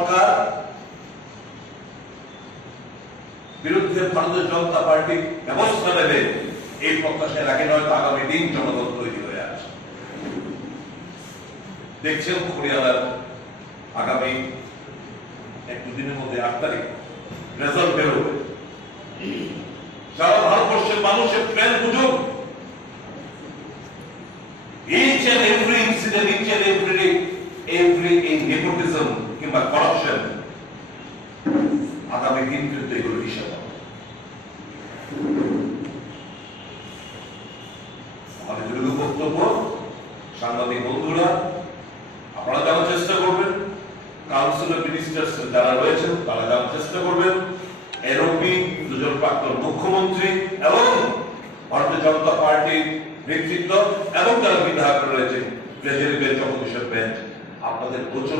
সরকার বিরুদ্ধে ভারতীয় জনতা পার্টি ব্যবস্থা নেবে এই প্রত্যাশায় রাখে, নয়তো আগামী দিন জনগণ তৈরি হয়ে আছে। দেখছেন হরিয়ানার আগামী এক দুদিনের মধ্যে 8 তারিখ রেজাল্ট বেরোবে। সারা ভারতবর্ষের মানুষের প্ল্যান বুঝুন, each and every incident, each and every nepotism কিংবা corruption আগামী দিন কিন্তু এগুলো হিসাব হবে। আমাদের জরুরি বক্তব্য, সাংবাদিক বন্ধুরা আপনারা জানার চেষ্টা করবেন, কাউন্সিল অফ মিনিস্টার্স যারা রয়েছেন তারা জানার চেষ্টা করবেন, এরওপি দুজন প্রাক্তন মুখ্যমন্ত্রী এবং ভারতীয় জনতা পার্টির নেতৃত্ব এবং যারা বিধায়ক রয়েছে, ট্রেজারি বেঞ্চ, অপোজিশন বেঞ্চ, আপনাদের গোচরে